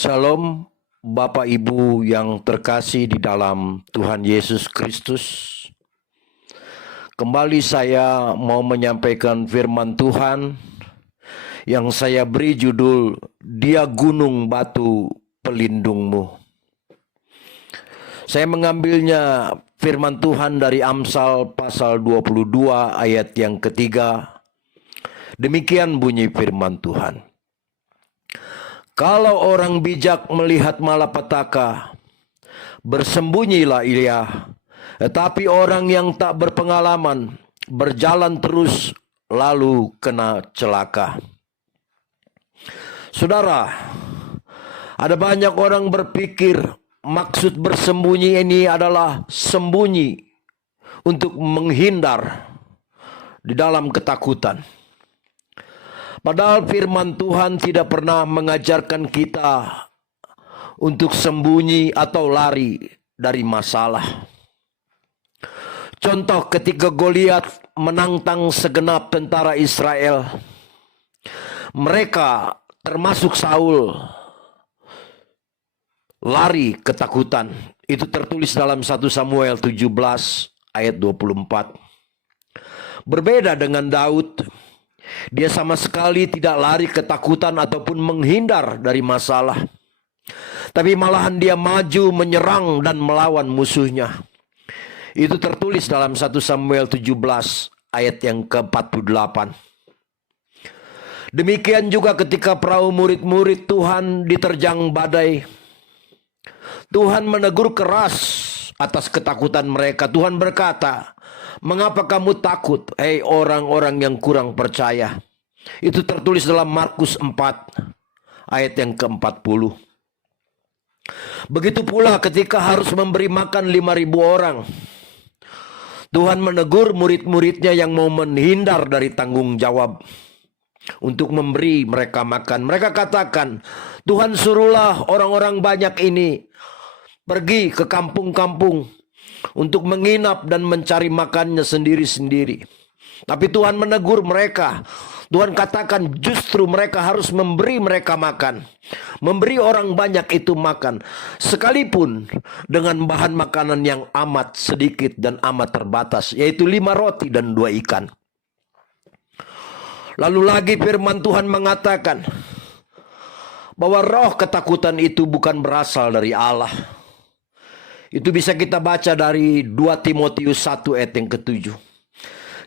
Shalom Bapak Ibu yang terkasih di dalam Tuhan Yesus Kristus. Kembali saya mau menyampaikan firman Tuhan yang saya beri judul Dia Gunung Batu Pelindungmu. Saya mengambilnya firman Tuhan dari Amsal pasal 22 ayat yang ketiga. Demikian bunyi firman Tuhan. Kalau orang bijak melihat malapetaka, bersembunyilah ia. Tetapi orang yang tak berpengalaman berjalan terus lalu kena celaka. Saudara, ada banyak orang berpikir maksud bersembunyi ini adalah sembunyi untuk menghindar di dalam ketakutan. Padahal firman Tuhan tidak pernah mengajarkan kita untuk sembunyi atau lari dari masalah. Contoh ketika Goliat menantang segenap tentara Israel. Mereka termasuk Saul lari ketakutan. Itu tertulis dalam 1 Samuel 17 ayat 24. Berbeda dengan Daud. Dia sama sekali tidak lari ketakutan ataupun menghindar dari masalah. Tapi malahan dia maju menyerang dan melawan musuhnya. Itu tertulis dalam 1 Samuel 17 ayat yang ke-48. Demikian juga ketika perahu murid-murid Tuhan diterjang badai. Tuhan menegur keras atas ketakutan mereka. Tuhan berkata, "Mengapa kamu takut, hei orang-orang yang kurang percaya?" Itu tertulis dalam Markus 4 ayat yang ke-40. Begitu pula ketika harus memberi makan 5.000 orang. Tuhan menegur murid-muridnya yang mau menghindar dari tanggung jawab untuk memberi mereka makan. Mereka katakan, "Tuhan suruhlah orang-orang banyak ini pergi ke kampung-kampung untuk menginap dan mencari makannya sendiri-sendiri." Tapi Tuhan menegur mereka. Tuhan katakan justru mereka harus memberi mereka makan. Memberi orang banyak itu makan. Sekalipun dengan bahan makanan yang amat sedikit dan amat terbatas. Yaitu 5 roti dan 2 ikan. Lalu lagi firman Tuhan mengatakan bahwa roh ketakutan itu bukan berasal dari Allah. Itu bisa kita baca dari 2 Timotius 1 ayat yang ke-7.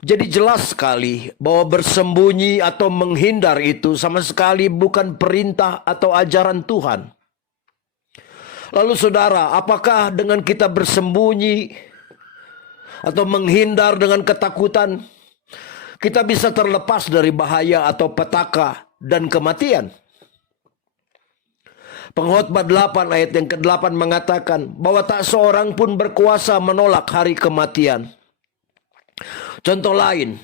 Jadi jelas sekali bahwa bersembunyi atau menghindar itu sama sekali bukan perintah atau ajaran Tuhan. Lalu saudara, apakah dengan kita bersembunyi atau menghindar dengan ketakutan, kita bisa terlepas dari bahaya atau petaka dan kematian? Pengkhotbah 8 ayat yang ke-8 mengatakan bahwa tak seorang pun berkuasa menolak hari kematian. Contoh lain,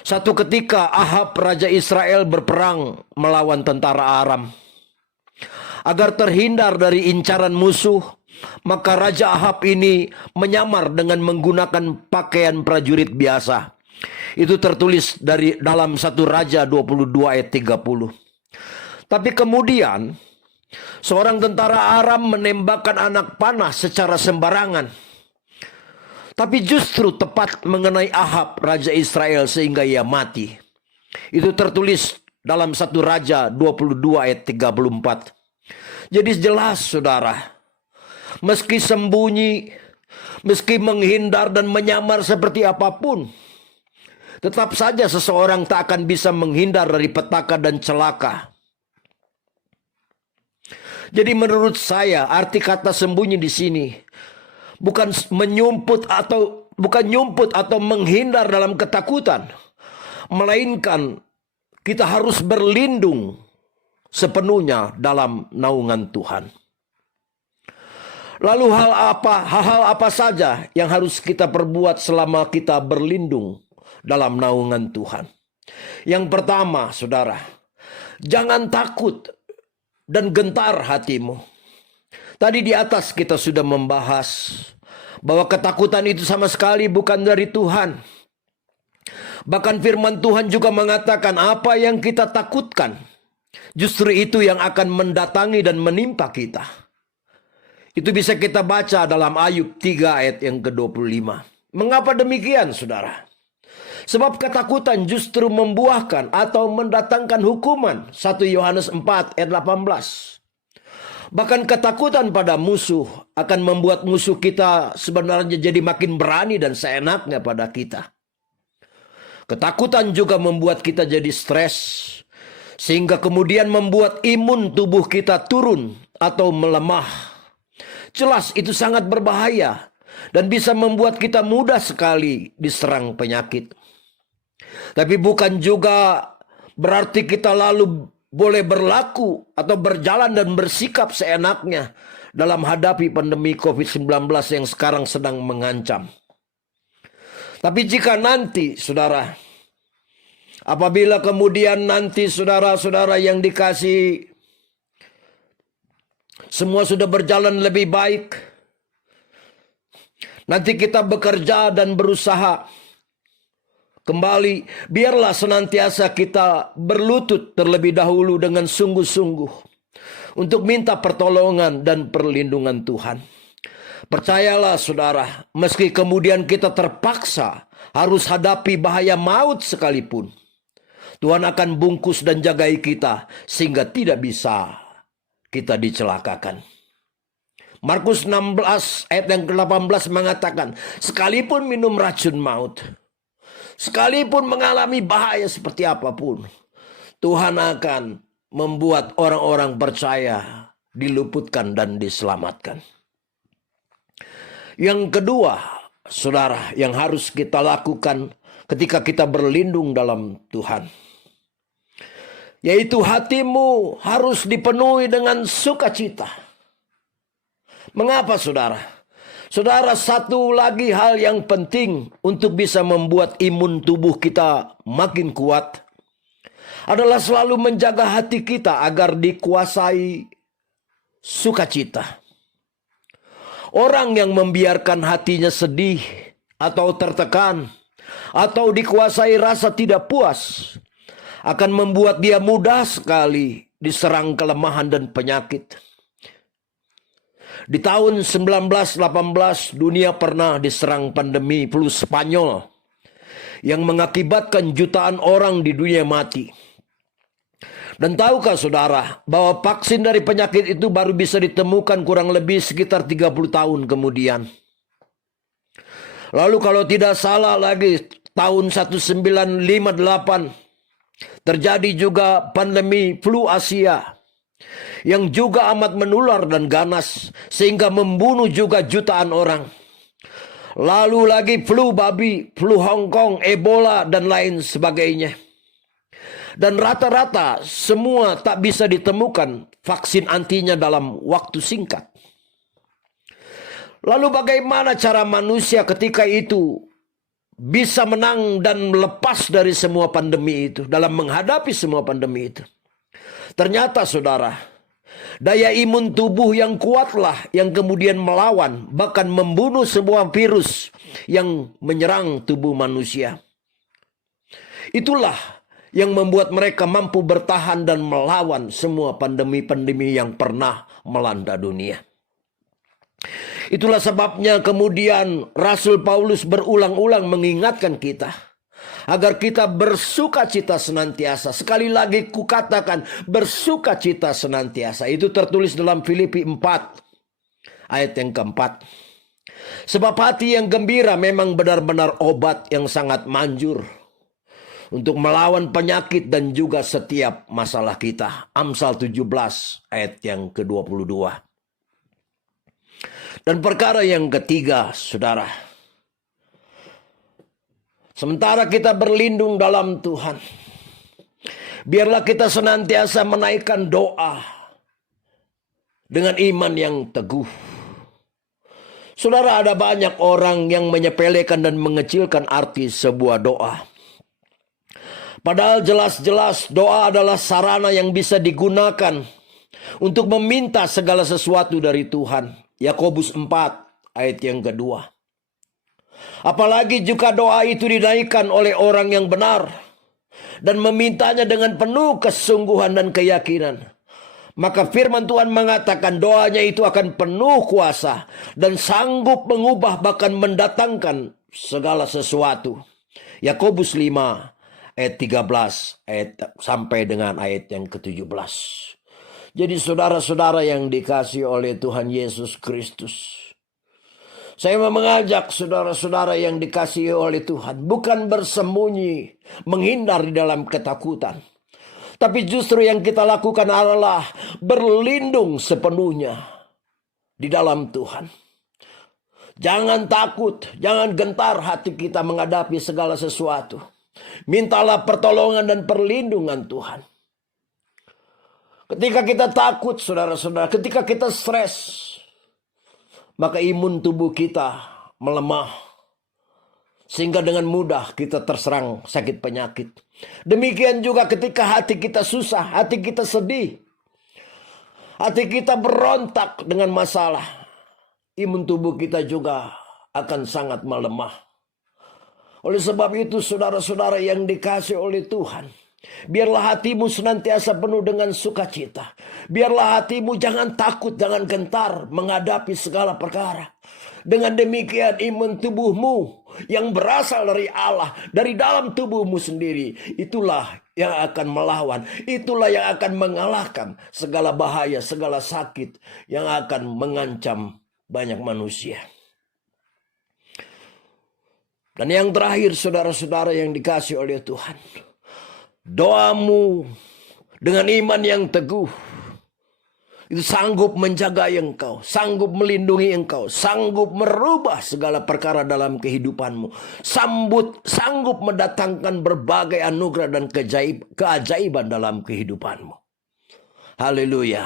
satu ketika Ahab raja Israel berperang melawan tentara Aram. Agar terhindar dari incaran musuh, maka Raja Ahab ini menyamar dengan menggunakan pakaian prajurit biasa. Itu tertulis dalam 1 Raja 22 ayat 30. Tapi kemudian seorang tentara Aram menembakkan anak panah secara sembarangan. Tapi justru tepat mengenai Ahab, raja Israel, sehingga ia mati. Itu tertulis dalam 1 Raja 22 ayat 34. Jadi jelas saudara, meski sembunyi, meski menghindar dan menyamar seperti apapun, tetap saja seseorang tak akan bisa menghindar dari petaka dan celaka. Jadi menurut saya arti kata sembunyi di sini bukan nyumput atau menghindar dalam ketakutan, melainkan kita harus berlindung sepenuhnya dalam naungan Tuhan. Lalu hal apa saja yang harus kita perbuat selama kita berlindung dalam naungan Tuhan? Yang pertama, saudara, jangan takut dan gentar hatimu. Tadi di atas kita sudah membahas bahwa ketakutan itu sama sekali bukan dari Tuhan. Bahkan firman Tuhan juga mengatakan apa yang kita takutkan Justru itu yang akan mendatangi dan menimpa kita. Itu bisa kita baca dalam Ayub 3 ayat yang ke-25. Mengapa demikian, saudara? Sebab ketakutan justru membuahkan atau mendatangkan hukuman. 1 Yohanes 4 ayat 18. Bahkan ketakutan pada musuh akan membuat musuh kita sebenarnya jadi makin berani dan seenaknya pada kita. Ketakutan juga membuat kita jadi stres, sehingga kemudian membuat imun tubuh kita turun atau melemah. Jelas itu sangat berbahaya dan bisa membuat kita mudah sekali diserang penyakit. Tapi bukan juga berarti kita lalu boleh berlaku atau berjalan dan bersikap seenaknya dalam hadapi pandemi COVID-19 yang sekarang sedang mengancam. Tapi jika nanti, saudara, apabila kemudian nanti saudara-saudara yang dikasihi semua sudah berjalan lebih baik, nanti kita bekerja dan berusaha kembali, biarlah senantiasa kita berlutut terlebih dahulu dengan sungguh-sungguh untuk minta pertolongan dan perlindungan Tuhan. Percayalah saudara, meski kemudian kita terpaksa harus hadapi bahaya maut sekalipun, Tuhan akan bungkus dan jagai kita sehingga tidak bisa kita dicelakakan. Markus 16 ayat yang ke-18 mengatakan, sekalipun minum racun maut, sekalipun mengalami bahaya seperti apapun, Tuhan akan membuat orang-orang percaya diluputkan dan diselamatkan. Yang kedua, saudara, yang harus kita lakukan ketika kita berlindung dalam Tuhan, yaitu hatimu harus dipenuhi dengan sukacita. Mengapa, saudara? Saudara, satu lagi hal yang penting untuk bisa membuat imun tubuh kita makin kuat adalah selalu menjaga hati kita agar dikuasai sukacita. Orang yang membiarkan hatinya sedih atau tertekan atau dikuasai rasa tidak puas akan membuat dia mudah sekali diserang kelemahan dan penyakit. Di tahun 1918 dunia pernah diserang pandemi flu Spanyol yang mengakibatkan jutaan orang di dunia mati. Dan tahukah saudara bahwa vaksin dari penyakit itu baru bisa ditemukan kurang lebih sekitar 30 tahun kemudian. Lalu kalau tidak salah lagi tahun 1958 terjadi juga pandemi flu Asia yang juga amat menular dan ganas sehingga membunuh juga jutaan orang. Lalu lagi flu babi, flu Hong Kong, Ebola dan lain sebagainya. Dan rata-rata semua tak bisa ditemukan vaksin antinya dalam waktu singkat. Lalu bagaimana cara manusia ketika itu bisa menang dan lepas dari semua pandemi itu, dalam menghadapi semua pandemi itu? Ternyata saudara, daya imun tubuh yang kuatlah yang kemudian melawan, bahkan membunuh semua virus yang menyerang tubuh manusia. Itulah yang membuat mereka mampu bertahan dan melawan semua pandemi-pandemi yang pernah melanda dunia. Itulah sebabnya kemudian Rasul Paulus berulang-ulang mengingatkan kita agar kita bersukacita senantiasa. Sekali lagi kukatakan bersukacita senantiasa. Itu tertulis dalam Filipi 4 ayat yang keempat. Sebab hati yang gembira memang benar-benar obat yang sangat manjur untuk melawan penyakit dan juga setiap masalah kita. Amsal 17 ayat yang ke-22. Dan perkara yang ketiga, saudara, sementara kita berlindung dalam Tuhan, biarlah kita senantiasa menaikkan doa dengan iman yang teguh. Saudara, ada banyak orang yang menyepelekan dan mengecilkan arti sebuah doa. Padahal jelas-jelas doa adalah sarana yang bisa digunakan untuk meminta segala sesuatu dari Tuhan. Yakobus 4 ayat yang kedua. Apalagi jika doa itu dinaikkan oleh orang yang benar, dan memintanya dengan penuh kesungguhan dan keyakinan, maka firman Tuhan mengatakan doanya itu akan penuh kuasa dan sanggup mengubah bahkan mendatangkan segala sesuatu. Yakobus 5 ayat 13 sampai dengan ayat yang ke-17. Jadi saudara-saudara yang dikasihi oleh Tuhan Yesus Kristus, saya mau mengajak saudara-saudara yang dikasihi oleh Tuhan bukan bersembunyi, menghindar di dalam ketakutan. Tapi justru yang kita lakukan adalah berlindung sepenuhnya di dalam Tuhan. Jangan takut, jangan gentar hati kita menghadapi segala sesuatu. Mintalah pertolongan dan perlindungan Tuhan. Ketika kita takut, saudara-saudara, ketika kita stres, maka imun tubuh kita melemah, sehingga dengan mudah kita terserang sakit penyakit. Demikian juga ketika hati kita susah, hati kita sedih, hati kita berontak dengan masalah, imun tubuh kita juga akan sangat melemah. Oleh sebab itu saudara-saudara yang dikasihi oleh Tuhan, biarlah hatimu senantiasa penuh dengan sukacita. Biarlah hatimu jangan takut, jangan gentar menghadapi segala perkara. Dengan demikian imun tubuhmu yang berasal dari Allah, dari dalam tubuhmu sendiri, itulah yang akan melawan, itulah yang akan mengalahkan segala bahaya, segala sakit yang akan mengancam banyak manusia. Dan yang terakhir saudara-saudara yang dikasihi oleh Tuhan, doamu dengan iman yang teguh itu sanggup menjaga engkau, sanggup melindungi engkau, sanggup merubah segala perkara dalam kehidupanmu, sanggup mendatangkan berbagai anugerah dan keajaiban dalam kehidupanmu. Haleluya.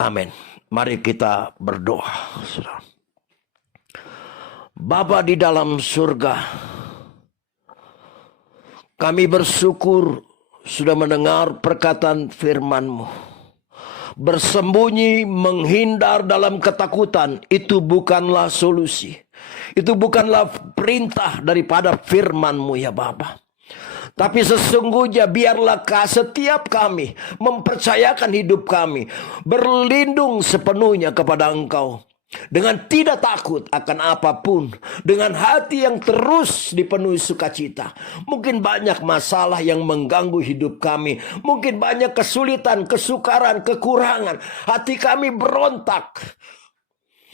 Amin. Mari kita berdoa. Bapa di dalam surga, kami bersyukur sudah mendengar perkataan firman-Mu. Bersembunyi, menghindar dalam ketakutan, itu bukanlah solusi. Itu bukanlah perintah daripada firman-Mu ya Bapa. Tapi sesungguhnya biarlah setiap kami mempercayakan hidup kami, berlindung sepenuhnya kepada Engkau. Dengan tidak takut akan apapun, dengan hati yang terus dipenuhi sukacita. Mungkin banyak masalah yang mengganggu hidup kami, mungkin banyak kesulitan, kesukaran, kekurangan. Hati kami berontak.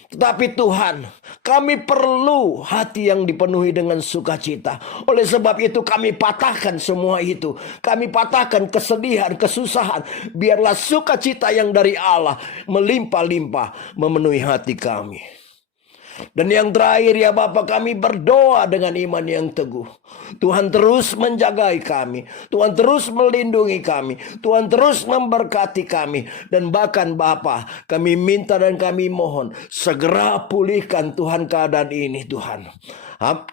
Tetapi Tuhan, kami perlu hati yang dipenuhi dengan sukacita. Oleh sebab itu kami patahkan semua itu. Kami patahkan kesedihan, kesusahan. Biarlah sukacita yang dari Allah melimpah-limpah memenuhi hati kami. Dan yang terakhir ya Bapak, kami berdoa dengan iman yang teguh. Tuhan terus menjagai kami, Tuhan terus melindungi kami, Tuhan terus memberkati kami. Dan bahkan Bapak, kami minta dan kami mohon, segera pulihkan Tuhan keadaan ini Tuhan.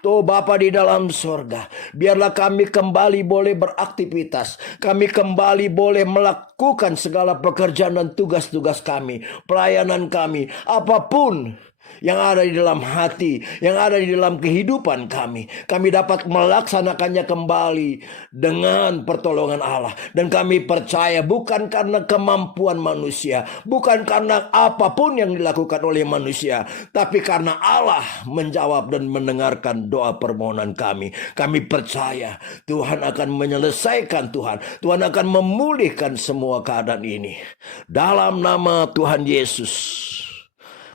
Tuh Bapa di dalam surga, biarlah kami kembali boleh beraktivitas, kami kembali boleh melakukan segala pekerjaan dan tugas-tugas kami, pelayanan kami, apapun yang ada di dalam hati, yang ada di dalam kehidupan kami. Kami dapat melaksanakannya kembali dengan pertolongan Allah. Dan kami percaya bukan karena kemampuan manusia, bukan karena apapun yang dilakukan oleh manusia, tapi karena Allah menjawab dan mendengarkan doa permohonan kami. Kami percaya Tuhan akan menyelesaikan, Tuhan akan memulihkan semua keadaan ini. Dalam nama Tuhan Yesus,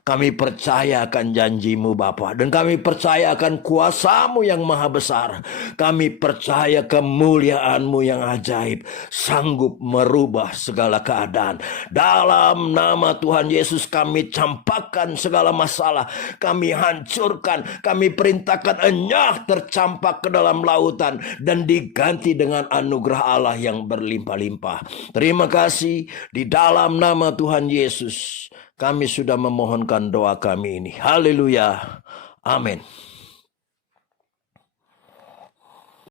kami percaya akan janji-Mu Bapa, dan kami percaya akan kuasa-Mu yang maha besar. Kami percaya kemuliaan-Mu yang ajaib, sanggup merubah segala keadaan. Dalam nama Tuhan Yesus kami campakkan segala masalah, kami hancurkan, kami perintahkan enyah tercampak ke dalam lautan dan diganti dengan anugerah Allah yang berlimpah-limpah. Terima kasih, di dalam nama Tuhan Yesus kami sudah memohonkan doa kami ini. Haleluya. Amin.